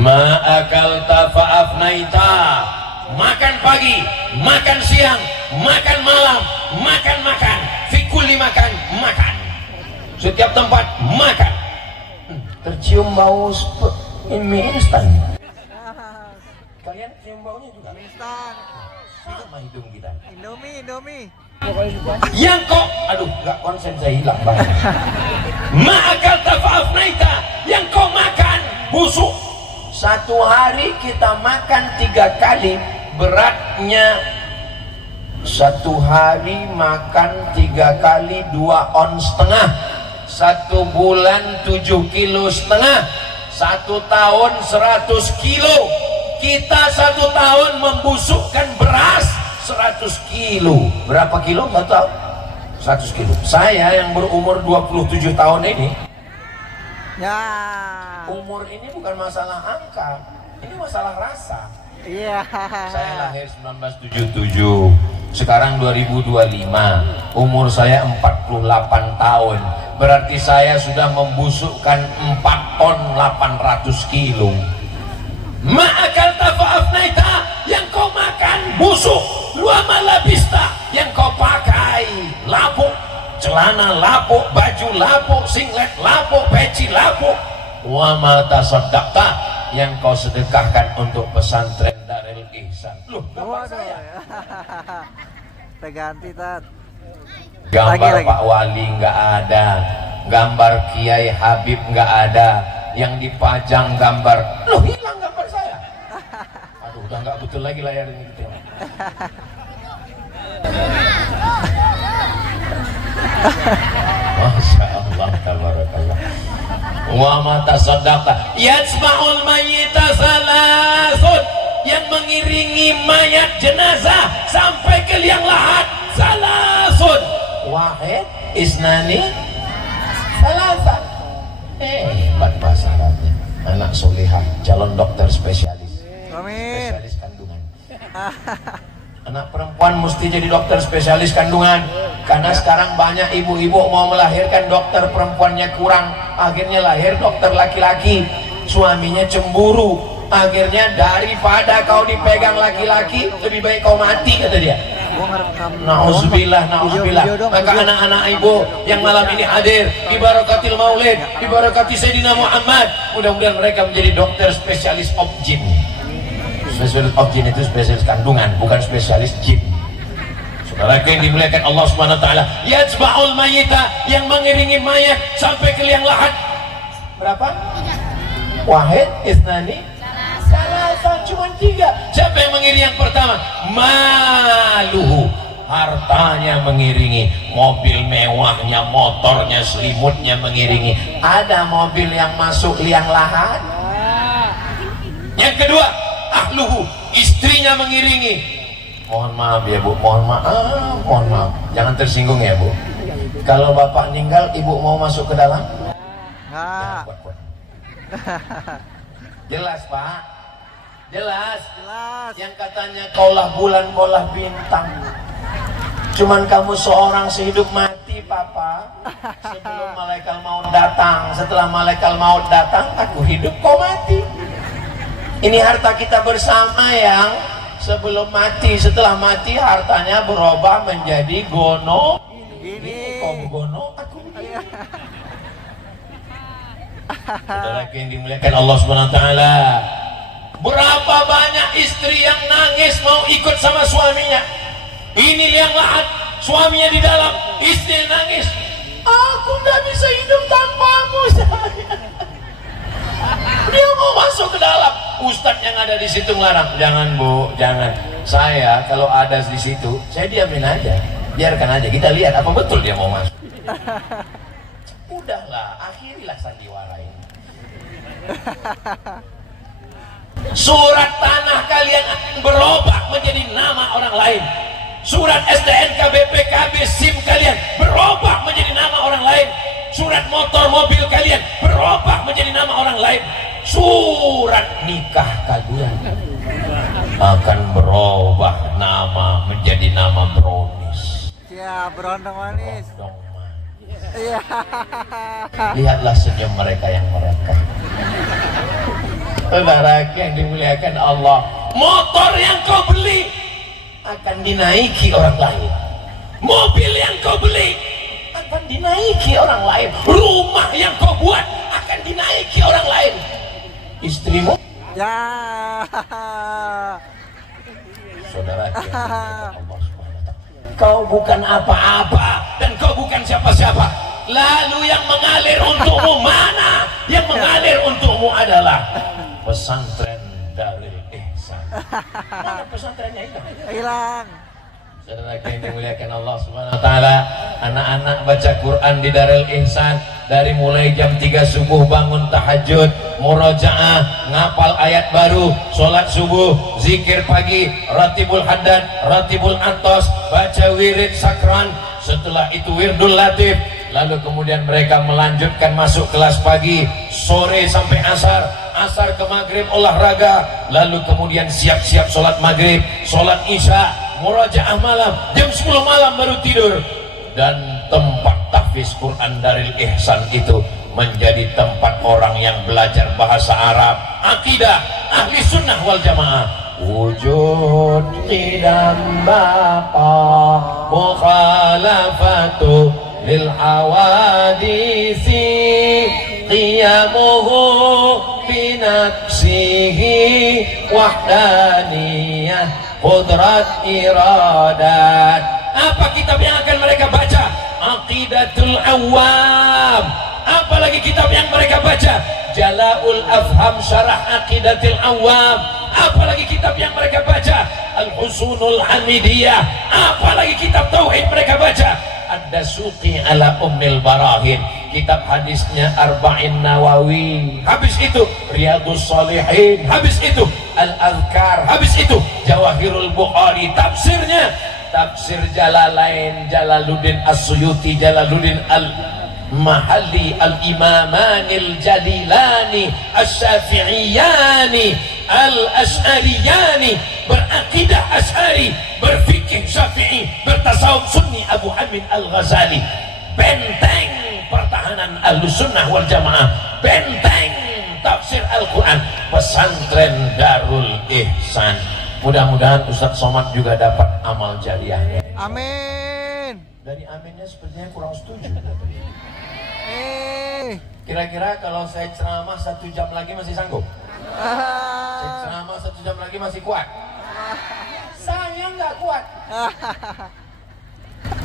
Ma akalta fa'afnaita. Makan pagi, makan siang, makan malam, makan. Fikuli makan. Setiap tempat makan. Tercium bau mie instan. Kalian cium baunya juga? Instan. Sama hidung kita. Indomie. Yang kok, aduh, nggak konsen saya hilang banget. Ma'akal tafa'afnaita, yang kau makan busuk. Satu hari kita makan 3 kali, beratnya satu hari makan 3 kali 2,5 ons. 1 bulan 7,5 kilo. 1 tahun 100 kilo. Kita 1 tahun membusukkan beras 100 kilo. Berapa kilo? Nggak tahu. 100 kilo. Saya yang berumur 27 tahun ini, Ya. umur ini bukan masalah angka, ini masalah rasa. Iya. Saya lahir 1977, sekarang 2025, umur saya 48 tahun. Berarti saya sudah membusukkan 4 ton 800 kilo. Ma'akal tafa'afnaita, yang kau makan busuk. Wa malabista, yang kau pakai lapuk. Celana lapuk, baju lapuk, singlet lapuk, peci lapuk. Wa ma tasaddaqta, yang kau sedekahkan untuk pesantren Darul Ihsan. Loh, gambar saya. Terganti, Tat. Gambar Lagi. Pak Wali nggak ada, gambar Kiai Habib nggak ada, yang dipajang gambar. Loh, hilang gambar saya. Aduh, udah nggak betul lagi layar ini gitu. Masya Allah, tabarakallah. Wa mata sadaqah yatsma'ul mayyita salasun, yang mengiringi mayat jenazah sampai ke liang lahat salasun. Wahid, isnani, salasan. Hebat bahasa Arabnya. Anak solehah, calon dokter spesialis. Amin. Spesialis kandungan. Anak perempuan mesti jadi dokter spesialis kandungan, karena sekarang banyak ibu-ibu mau melahirkan, dokter perempuannya kurang, akhirnya lahir dokter laki-laki. Suaminya cemburu, akhirnya daripada kau dipegang laki-laki, lebih baik kau mati, kata dia. Nauzubillah. Maka anak-anak ibu yang malam ini hadir di barakatil maulid, di barakati Sayyidina Muhammad, mudah-mudahan mereka menjadi dokter spesialis objin. Spesialis objin itu spesialis kandungan, bukan spesialis jin. Saudara yang dimuliakan Allah Subhanahu wa taala, yatsba'ul mayyita, yang mengiringi mayat sampai ke liang lahat. Berapa? Wahid, isnani, salasan, cuma 3. Siapa yang mengiringi yang pertama? Maluhu, hartanya mengiringi, mobil mewahnya, motornya, selimutnya mengiringi. Ada mobil yang masuk liang lahat. Yang kedua, ahluhu, istrinya mengiringi. Mohon maaf ya Bu, mohon maaf, jangan tersinggung ya Bu. Kalau bapak meninggal, ibu mau masuk ke dalam? Enggak. Kuat. Jelas Pak, jelas. Yang katanya kaulah bulan, kaulah bintang, cuman kamu seorang sehidup mati Papa. Sebelum malaikat maut datang, setelah malaikat maut datang, aku hidup, kau mati. Ini harta kita bersama yang sebelum mati, setelah mati hartanya berubah menjadi gono. Ini kau gono, aku begini. Saudara yang dimuliakan Allah Subhanahu wa taala, berapa banyak istri yang nangis mau ikut sama suaminya. Ini liang lahat, suaminya di dalam, istri nangis. Aku nggak bisa hidup tanpamu sayang. Dia mau masuk ke dalam. Ustadz yang ada di situ ngelarang, jangan Bu, jangan. Saya kalau ada di situ, saya diamin aja, biarkan aja, kita lihat apa betul dia mau masuk. Udahlah, akhirilah sandiwara ini. Surat tanah kalian akan berubah menjadi nama orang lain. Surat STNK, BPKB, SIM kalian berubah menjadi nama orang lain. Surat motor, mobil kalian berubah menjadi nama orang lain. Surat nikah kalian akan berubah nama menjadi nama brownies. Ya, berondong manis. Berondong manis. Iya. Lihatlah senyum mereka yang mereka. Saudara yang dimuliakan Allah, motor yang kau beli akan dinaiki orang lain, mobil yang kau beli akan dinaiki orang lain, rumah yang kau buat akan dinaiki orang lain. Istrimu, Ya. saudara yang dimuliakan Allah Subhanahu wa ta'ala, kau bukan apa-apa dan kau bukan siapa-siapa. Lalu yang mengalir untukmu mana? Yang mengalir untukmu adalah pesantren Darul Ihsan. Mana pesantrennya itu? Hilang. Saudara yang dimuliakan Allah Subhanahu wa ta'ala, anak-anak baca Quran di Darul Ihsan dari mulai jam 3 subuh bangun tahajud, murojaah, ngapal ayat baru, sholat subuh, zikir pagi, ratibul haddad, ratibul antos, baca wirid sakran, setelah itu wirdul latif, lalu kemudian mereka melanjutkan masuk kelas pagi, sore sampai asar, asar ke maghrib olahraga, lalu kemudian siap-siap sholat maghrib, sholat isya, murajaah malam, jam 10 malam baru tidur. Dan tempat tahfiz Quran Darul Ihsan itu menjadi tempat orang yang belajar bahasa Arab, akidah, ahli sunnah wal jamaah. Wujud tidak baqa mukhalafatu lil hawadisi qiyamuhu binafsihi wahdaniyah qudrat iradat. Apa kitab yang akan mereka baca? Aqidatul Awam. Apalagi kitab yang mereka baca? Jala'ul Afham Syarah Aqidatul Awam. Apalagi kitab yang mereka baca? Al-Husunul Hamidiyah. Apalagi kitab tauhid mereka baca? Ad-Dasuqi ala Ummil Barahin. Kitab hadisnya Arba'in Nawawi. Habis itu Riyadus Shalihin. Habis itu Al-Azkar. Habis itu Jawahirul Bukhari. Tafsirnya Tafsir Jalalain, Jalaluddin As-Suyuti, Jalaluddin Al-Mahalli, Al-Imamanil Jalilani, As-Syafi'iyani, Al-Ash'ariyani, berakidah Ash'ari, berfikih Syafi'i, bertasawuf Sunni Abu Hamid Al-Ghazali. Benteng pertahanan Ahlussunnah wal Jamaah, benteng tafsir Al-Quran, pesantren Darul Ihsan. Mudah-mudahan Ustadz Somad juga dapat amal jariahnya. Amin. Dari aminnya sepertinya kurang setuju. Kira-kira kalau saya ceramah 1 jam lagi masih sanggup? Saya ceramah 1 jam lagi masih kuat? Saya nggak kuat.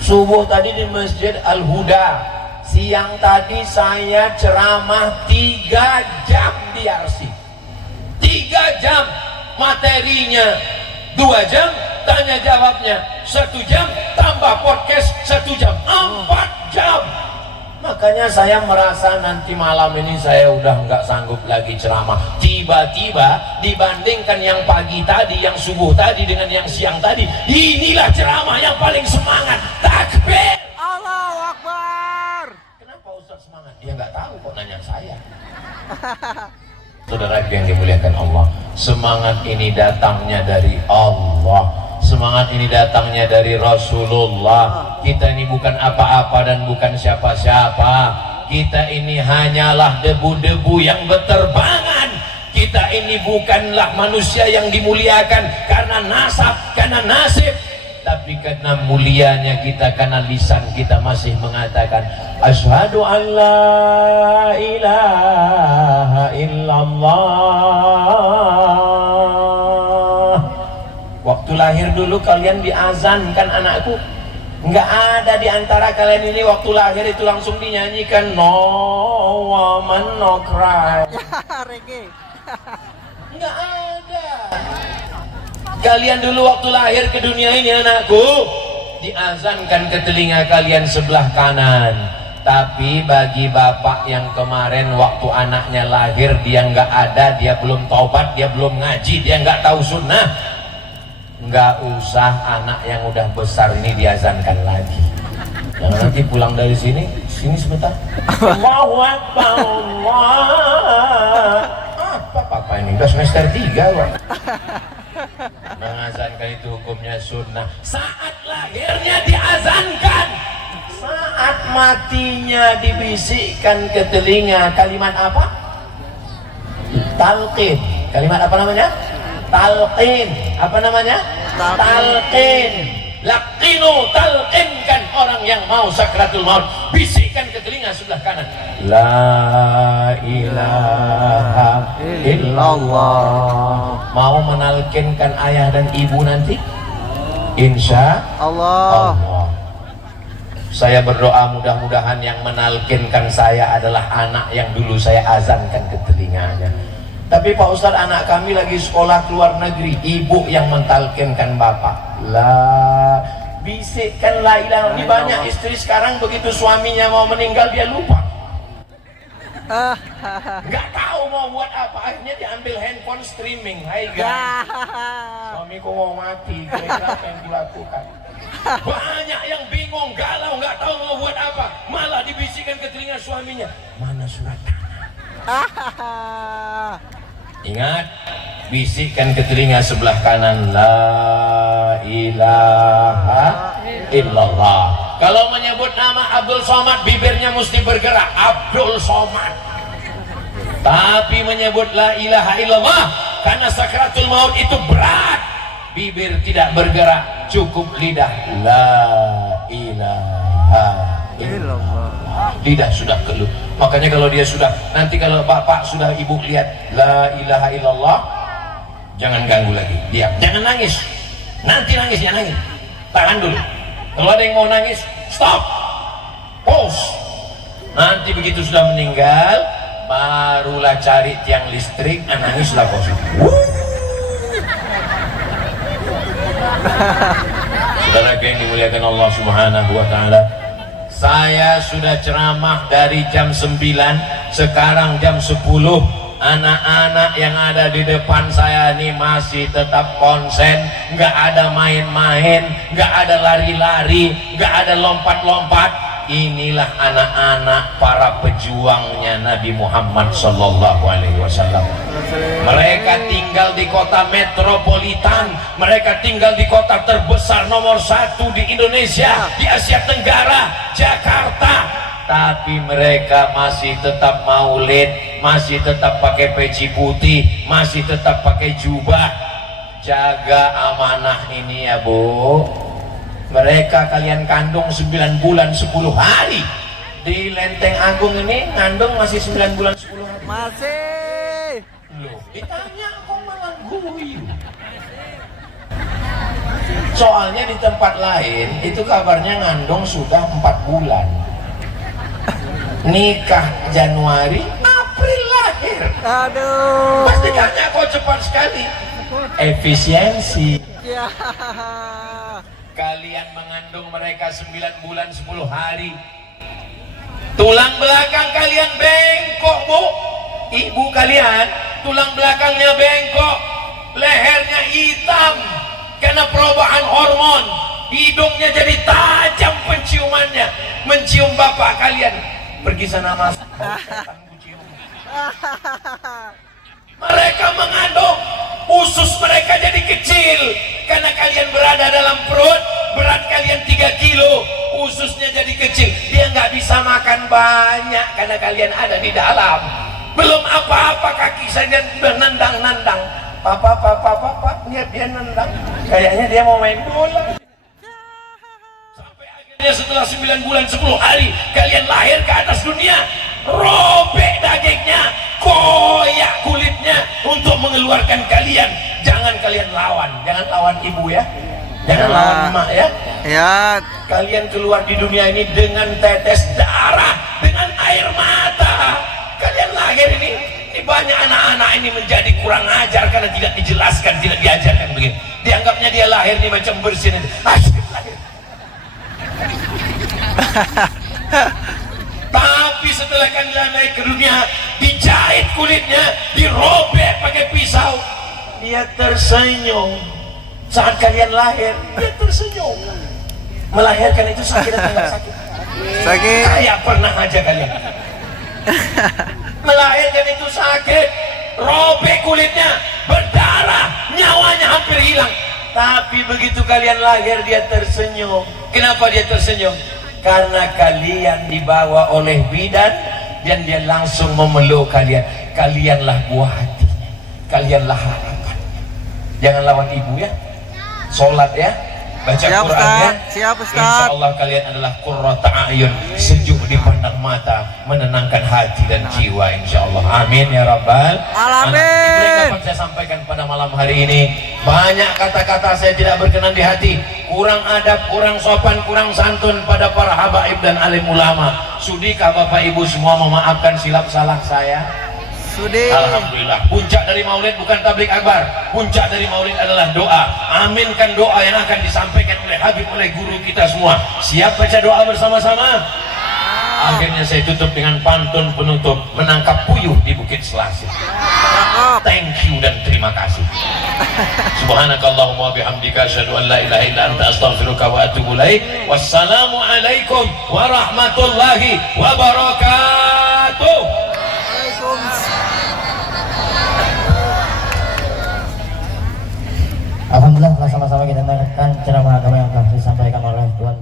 Subuh tadi di Masjid Al-Huda, siang tadi saya ceramah 3 jam di RC. 3 jam. Materinya 2 jam, tanya jawabnya 1 jam, tambah podcast 1 jam, 4 jam. Makanya saya merasa nanti malam ini saya udah nggak sanggup lagi ceramah. Tiba-tiba dibandingkan yang pagi tadi, yang subuh tadi dengan yang siang tadi, inilah ceramah yang paling semangat. Takbir, Allahu Akbar. kenapa Ustaz semangat? Dia nggak tahu kok nanya saya. Saudara yang dimuliakan Allah, semangat ini datangnya dari Allah, semangat ini datangnya dari Rasulullah. Kita ini bukan apa-apa dan bukan siapa-siapa. Kita ini hanyalah debu-debu yang berterbangan. Kita ini bukanlah manusia yang dimuliakan karena nasab, karena nasib, tapi karena mulianya kita, karena lisan kita masih mengatakan asyhadu an la ilaha illallah. Waktu lahir dulu kalian diazankan anakku, nggak ada di antara kalian ini waktu lahir itu langsung dinyanyikan no woman no cry. Reggae. Nggak ada. Kalian dulu waktu lahir ke dunia ini anakku, diazankan ke telinga kalian sebelah kanan. Tapi bagi bapak yang kemarin waktu anaknya lahir dia nggak ada, dia belum taubat, dia belum ngaji, dia nggak tahu sunnah, nggak usah anak yang udah besar ini diazankan lagi. Jangan nanti pulang dari sini sebentar. Allahu Akbar, Allah. Apa ini udah semester 3 kok. Mengazankan itu hukumnya sunnah. Saat lahirnya diazankan, saat matinya dibisikkan ke telinga kalimat apa? Talqin. Kalimat apa namanya? Talqin. Apa namanya? Talqin. Laqinu, talqinkan orang yang mau sakratul maut, bisikkan ke telinga sebelah kanan, la ilaha illallah. Mau menalkinkan ayah dan ibu nanti? Insya Allah. Allah. Saya berdoa mudah-mudahan yang menalkinkan saya adalah anak yang dulu saya azankan ke telinganya. Tapi Pak Ustadz, anak kami lagi sekolah ke luar negeri, ibu yang mentalkinkan bapak. Bisikkan la ilaha. Ini banyak istri sekarang begitu suaminya mau meninggal dia lupa. Nggak tahu mau buat apa, akhirnya diambil handphone streaming. Hai guys, suamiku mau mati, kira-kira apa yang dilakukan? Banyak yang bingung, galau, nggak tahu mau buat apa, malah dibisikkan ke telinga suaminya, mana surat tanah? Ingat, bisikkan ke telinga sebelah kanan, la ilaha illallah. Kalau menyebut nama Abdul Somad, bibirnya mesti bergerak, Abdul Somad. Tapi menyebut la ilaha illallah, karena sakratul maut itu berat, bibir tidak bergerak, cukup lidah, la ilaha illallah. Lidah sudah keluh. Makanya kalau dia sudah, nanti kalau bapak sudah ibu lihat la ilaha illallah, jangan ganggu lagi, diam, jangan nangis. Nanti nangisnya nangis, tahan dulu. Kalau ada yang mau nangis, stop, pause. Nanti begitu sudah meninggal, barulah cari tiang listrik, nangislah kau. Saudara yang dimuliakan Allah Subhanahu wa Ta'ala, saya sudah ceramah dari jam 9, sekarang jam 10. Anak-anak yang ada di depan saya ini masih tetap konsen, nggak ada main-main, nggak ada lari-lari, nggak ada lompat-lompat. Inilah anak-anak para pejuangnya Nabi Muhammad SAW. Mereka tinggal di kota metropolitan, mereka tinggal di kota terbesar nomor 1 di Indonesia, di Asia Tenggara, Jakarta. Tapi mereka masih tetap maulid, masih tetap pakai peci putih, masih tetap pakai jubah. Jaga amanah ini ya Bu. Mereka kalian kandung 9 bulan 10 hari. Di Lenteng Agung ini ngandung masih 9 bulan 10 hari. Masih. Loh, ditanya kok malah guyu. Soalnya di tempat lain itu kabarnya ngandung sudah 4 bulan. Nikah Januari, April lahir. Aduh. Pasti ditanya kok cepat sekali. Efisiensi. Ya. Kalian mengandung mereka 9 bulan 10 hari. Tulang belakang kalian bengkok Bu. Ibu kalian tulang belakangnya bengkok, lehernya hitam karena perubahan hormon, hidungnya jadi tajam penciumannya, mencium bapak kalian. Pergi sana mas. Mereka mengandung, usus mereka jadi kecil karena kalian berada dalam perut, berat kalian 3 kilo, ususnya jadi kecil. Dia nggak bisa makan banyak karena kalian ada di dalam. Belum apa-apa kaki saja udah nendang-nendang. Papa, dia nendang. Kayaknya dia mau main bola. Sampai akhirnya setelah 9 bulan 10 hari kalian lahir ke atas dunia, robek dagingnya, koyak kulitnya untuk mengeluarkan kalian. Jangan kalian lawan, jangan lawan ibu ya, jangan lawan emak ya. Ya. Kalian keluar di dunia ini dengan tetes darah, dengan air mata. Kalian lahir ini banyak anak-anak ini menjadi kurang ajar karena tidak dijelaskan, tidak diajarkan begini. Dianggapnya dia lahir ini macam bersin. Tapi setelah kalian naik ke dunia, dijahit kulitnya, dirobek pakai pisau, dia tersenyum. Saat kalian lahir, dia tersenyum. Melahirkan itu sakit atau tidak sakit? Sakit. Kayak pernah aja kalian. Melahirkan itu sakit, robek kulitnya, berdarah, nyawanya hampir hilang. Tapi begitu kalian lahir dia tersenyum. Kenapa dia tersenyum? Karena kalian dibawa oleh bidan dan dia langsung memeluk kalian. Kalianlah buah hatinya, kalianlah harapan. Jangan lawan ibu ya. Sholat ya, baca Siap, Quran ya. Ustaz. Siap, Ustaz. Insya Allah kalian adalah qurrata a'yun, sejuk dipandang mata, menenangkan hati dan jiwa, insya Allah. Amin ya rabbal Alamin. Itu yang dapat saya sampaikan pada malam hari ini. Banyak kata-kata saya tidak berkenan di hati, kurang adab, kurang sopan, kurang santun pada para habaib dan alim ulama. Sudikah Bapak Ibu semua memaafkan silap salah saya? Sudi. Alhamdulillah. Puncak dari maulid bukan tablik akbar. Puncak dari maulid adalah doa. Aminkan doa yang akan disampaikan oleh Habib, oleh guru kita semua. Siap baca doa bersama-sama? Akhirnya saya tutup dengan pantun penutup, menangkap puyuh di Bukit Selasih. Thank you dan terima kasih. Subhanakallahumma bihamdika asyhadu an la ilaha illa anta astaghfiruka wa atubu ilaik. Wassalamu alaikum warahmatullahi wabarakatuh. Alhamdulillah, sama-sama kita dengarkan ceramah agama yang telah disampaikan oleh Tuhan